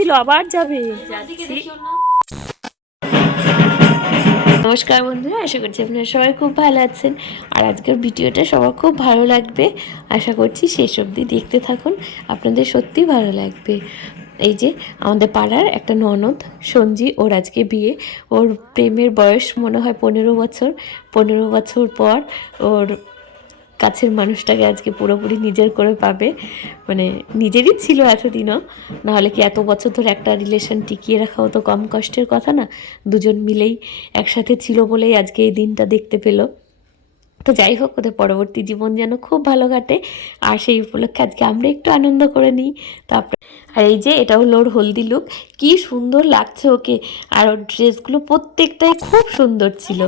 গেছিল আবার যাবে। নমস্কার বন্ধুরা, আশা করছি আপনারা সবাই খুব ভালো আছেন। আর আজকের ভিডিওটা সবার খুব ভালো লাগবে, আশা করছি শেষ অবধি দেখতে থাকুন, আপনাদের সত্যিই ভালো লাগবে। এই যে আমাদের পাড়ার একটা ননদ সঞ্জি, ওর আজকে বিয়ে। ওর প্রেমের বয়স মনে হয় 15 বছর। 15 বছর পর ওর কাছের মানুষটাকে আজকে পুরোপুরি নিজের করে পাবে। মানে নিজেরই ছিল এতদিনও, নাহলে কি এত বছর ধরে একটা রিলেশন টিকিয়ে রাখাও তো কম কষ্টের কথা না। দুজন মিলেই একসাথে ছিল বলেই আজকে এই দিনটা দেখতে পেলো। তো যাই হোক, ওদের পরবর্তী জীবন যেন খুব ভালো কাটে, আর সেই উপলক্ষে আজকে আমরা একটু আনন্দ করে নিই। তারপরে আর এই যে এটা হলো ওর হলদি লুক, কি সুন্দর লাগছে ওকে। আর ওর ড্রেসগুলো প্রত্যেকটাই খুব সুন্দর ছিল।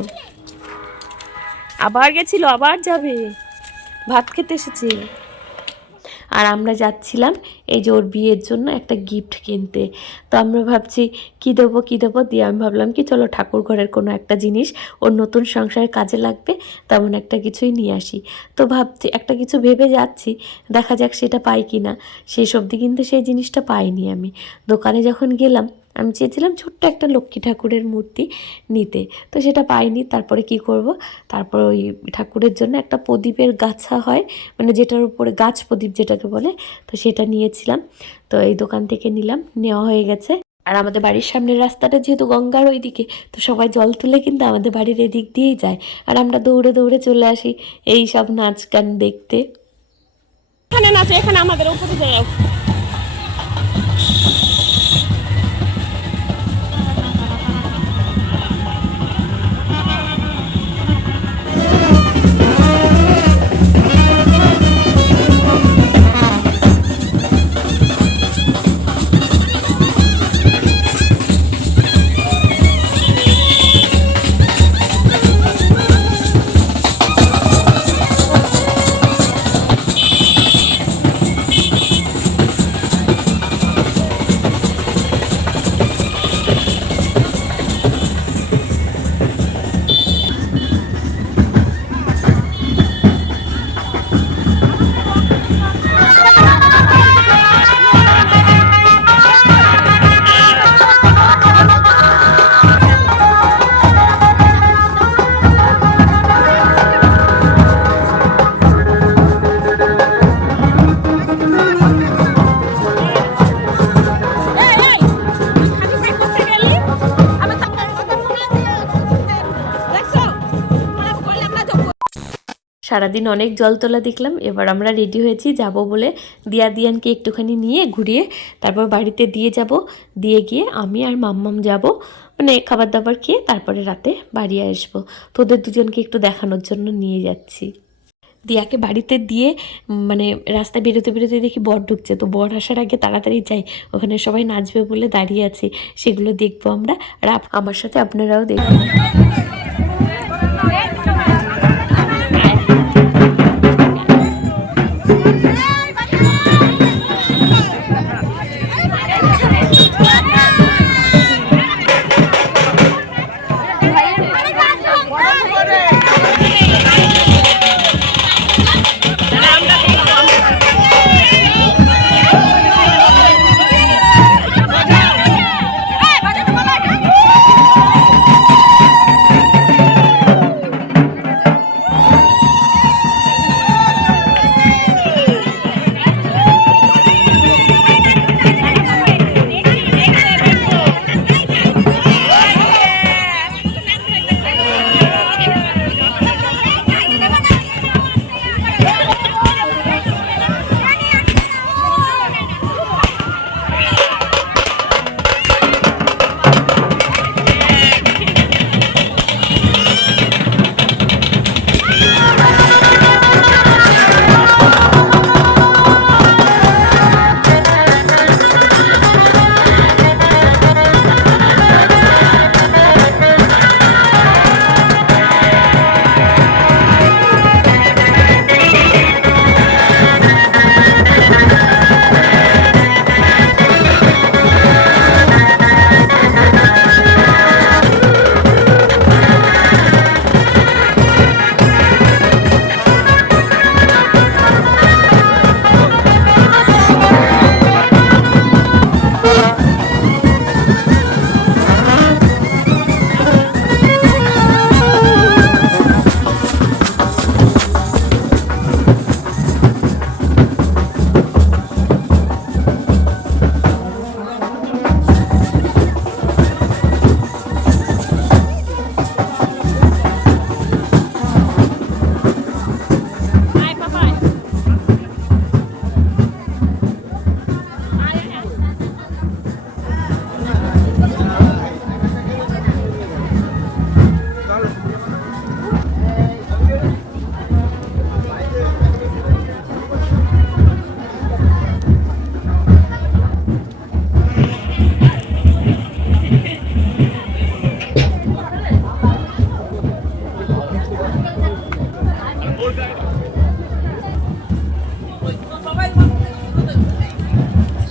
আবার গেছিল আবার যাবে, ভাত খেতে এসেছে। আর আমরা যাচ্ছিলাম এই যে ওর বিয়ের জন্য একটা গিফট কিনতে। তো আমরা ভাবছি কী দেবো দিয়ে আমি ভাবলাম কি চলো ঠাকুর ঘরের কোনো একটা জিনিস ওর নতুন সংসারে কাজে লাগবে, তেমন একটা কিছুই নিয়ে আসি। তো ভাবছি একটা কিছু ভেবে যাচ্ছি, দেখা যাক সেটা পাই কি না। শেষ অবধি কিন্তু সেই জিনিসটা পাইনি। আমি দোকানে যখন গেলাম, আমি চেয়েছিলাম ছোট্ট একটা লক্ষ্মী ঠাকুরের মূর্তি নিতে, তো সেটা পাইনি। তারপরে কি করব, তারপর ওই ঠাকুরের জন্য একটা প্রদীপের গাছা হয়, মানে যেটার উপরে গাছ প্রদীপ যেটাকে বলে, তো সেটা নিয়েছিলাম। তো এই দোকান থেকে নিলাম, নেওয়া হয়ে গেছে। আর আমাদের বাড়ির সামনের রাস্তাটা যেহেতু গঙ্গার ওই দিকে, তো সবাই জল তুলে কিন্তু আমাদের বাড়ির এদিক দিয়েই যায়, আর আমরা দৌড়ে দৌড়ে চলে আসি এই সব নাচ গান দেখতে। এখানে নাচে, এখানে আমাদের উপরে যায়। সারাদিন অনেক জল তোলা দেখলাম, এবার আমরা রেডি হয়েছি যাব বলে। দিয়ানকে একটুখানি নিয়ে ঘুরিয়ে তারপর বাড়িতে দিয়ে যাব। দিয়ে গিয়ে আমি আর মাম্মাম যাব, মানে খাবার দাবার খেয়ে তারপরে রাতে বাড়ি আসবো। তোদের দুজনকে একটু দেখানোর জন্য নিয়ে যাচ্ছি। দিয়াকে বাড়িতে দিয়ে মানে রাস্তায় বেরোতে বেরোতে দেখি বর ঢুকছে, তো বর আসার আগে তাড়াতাড়ি যাই, ওখানে সবাই নাচবে বলে দাঁড়িয়ে আছে, সেগুলো দেখবো আমরা। আর আমার সাথে আপনারাও দেখবেন।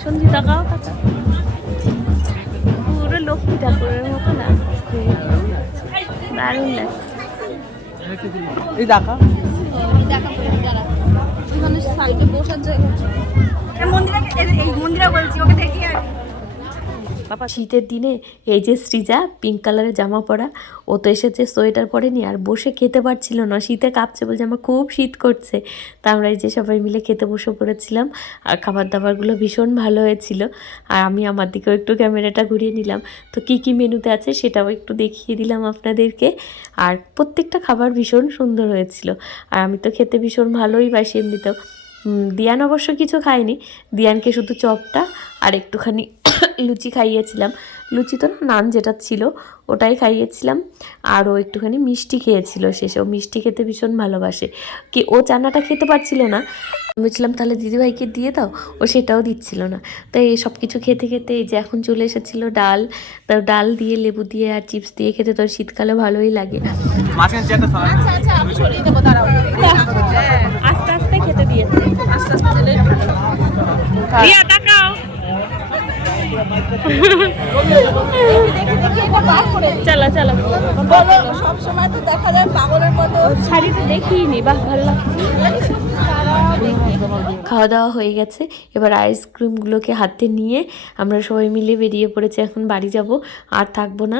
সঞ্জিতা কাও কাকা পুরো লক্ষ্মী ঠাকুরের মতো লাগছে, দারুণ লাগছে। এই দেখা সাইডে বসার জায়গা এই মন্দিরে বলছি ওকে দেখি আর শীতের দিনে এই যে সৃজা পিঙ্ক কালারের জামা পরা, ও তো এসেছে সোয়েটার পরেনি আর বসে খেতে পারছিল না, শীতে কাঁপছে, বলছে আমার খুব শীত করছে। তা আমরা এই যে সবাই মিলে খেতে বসে পড়েছিলাম আর খাবার দাবারগুলো ভীষণ ভালো হয়েছিল। আর আমি আমার দিকেও একটু ক্যামেরাটা ঘুরিয়ে নিলাম, তো কি কি মেনুতে আছে সেটাও একটু দেখিয়ে দিলাম আপনাদেরকে। আর প্রত্যেকটা খাবার ভীষণ সুন্দর হয়েছিল। আর আমি তো খেতে ভীষণ ভালোই বাসি এমনিতেও। দিয়ান অবশ্য কিছু খায়নি, দিয়ানকে শুধু চপটা আর একটুখানি লুচি খাইয়েছিলাম, লুচি তো নান যেটা ছিল ওটাই খাইয়েছিলাম। আর ও একটুখানি মিষ্টি খেয়েছিল শেষে, ও মিষ্টি খেতে ভীষণ ভালোবাসে। কি ও চানাটা খেতে পারছিল না, বলছিলাম তাহলে দিদিভাইকে দিয়ে দাও, ও সেটাও দিচ্ছিল না। তো এই সব কিছু খেতে খেতে এই যে এখন চলে এসেছিলো ডাল, তো ডাল দিয়ে লেবু দিয়ে আর চিপস দিয়ে খেতে তো শীতকালে ভালোই লাগে। আচ্ছা আমি সরিয়ে দেবো, দাঁড়াও। আস্তে আস্তে খেতে দিয়েছে, আস্তে আস্তে চলে চলো চলো সব সময় তো দেখা যায় পাগলের মতো। শাড়িটা দেখিনি, বাহ ভালো লাগছে। খাওয়া দাওয়া হয়ে গেছে, এবার আইসক্রিমগুলোকে হাতে নিয়ে আমরা সবাই মিলে বেরিয়ে পড়েছি, এখন বাড়ি যাব আর থাকবো না।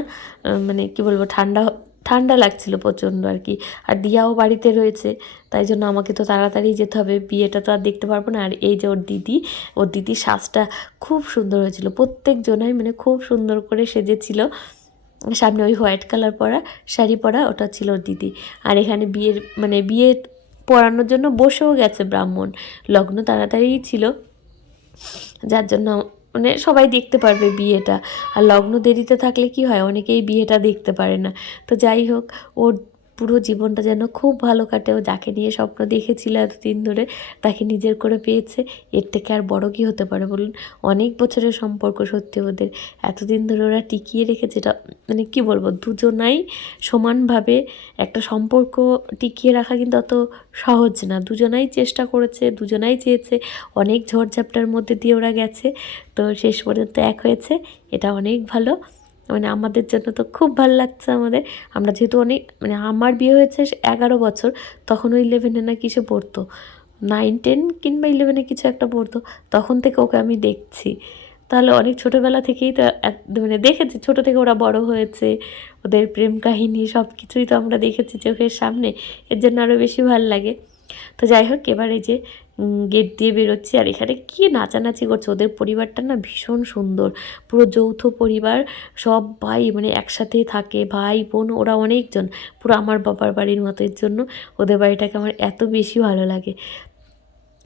মানে কি বলবো, ঠান্ডা ঠান্ডা লাগছিল প্রচণ্ড আর কি। আর দিয়াও বাড়িতে রয়েছে, তাই জন্য আমাকে তো তাড়াতাড়ি যেতে হবে, বিয়েটা তো আর দেখতে পারবো না। আর এই যে ওর দিদির সাজটা খুব সুন্দর হয়েছিল, প্রত্যেক জনাই মানে খুব সুন্দর করে সেজেছিল। সামনে ওই হোয়াইট কালার পরা শাড়ি পরা, ওটা ছিল ওর দিদি। আর এখানে বিয়ে পড়ানোর জন্য বসেও গেছে ব্রাহ্মণ, লগ্ন তাড়াতাড়িই ছিল, যার জন্য মানে সবাই দেখতে পারবে বিয়েটা। আর লগ্ন দেরিতে থাকলে কি হয়, অনেকেই বিয়েটা দেখতে পারে না। তো যাই হোক, ওর পুরো জীবনটা যেন খুব ভালো কাটে, ও যাকে নিয়ে স্বপ্ন দেখেছিল এতদিন ধরে তাকে নিজের করে পেয়েছে, এর থেকে আর বড় কী হতে পারে বলুন। অনেক বছরের সম্পর্ক সত্যি ওদের, এতদিন ধরে ওরা টিকিয়ে রেখেছে, এটা মানে কী বলবো, দুজনাই সমানভাবে একটা সম্পর্ক টিকিয়ে রাখা কিন্তু অত সহজ না। দুজনাই চেষ্টা করেছে, দুজনাই চেয়েছে, অনেক ঝড়ঝাপটার মধ্যে দিয়ে ওরা গেছে, তো শেষ পর্যন্ত এক হয়েছে, এটা অনেক ভালো। মানে আমাদের জন্য তো খুব ভালো লাগছে আমাদের। আমরা যেহেতু অনেক মানে আমার বিয়ে হয়েছে 11 বছর, তখন ওই 11-এ না কিছু পড়তো, 9-10 কিংবা 11-এ কিছু একটা পড়তো, তখন থেকে ওকে আমি দেখছি। তাহলে অনেক ছোটোবেলা থেকেই তো মানে দেখেছি, ছোটো থেকে ওরা বড় হয়েছে, ওদের প্রেম কাহিনী সব কিছুই তো আমরা দেখেছি চোখের সামনে, এর জন্য আরও বেশি ভালো লাগে। তো যাই হোক, এবার এই যে গেট দিয়ে বেরোচ্ছি, আর এখানে কী নাচানাচি করছে, ওদের পরিবারটা না ভীষণ সুন্দর, পুরো যৌথ পরিবার, সবাই মানে একসাথে থাকে, ভাই বোন ওরা অনেকজন, পুরো আমার বাবার বাড়ির মতো। এর জন্য ওদের বাড়িটাকে আমার এত বেশি ভালো লাগে।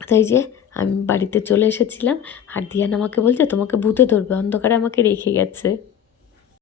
তাই যে আমি বাড়িতে চলে এসেছিলাম, আর দিয়ান আমাকে বলছে তোমাকে ভূতে ধরবে, অন্ধকারে আমাকে রেখে গেছে।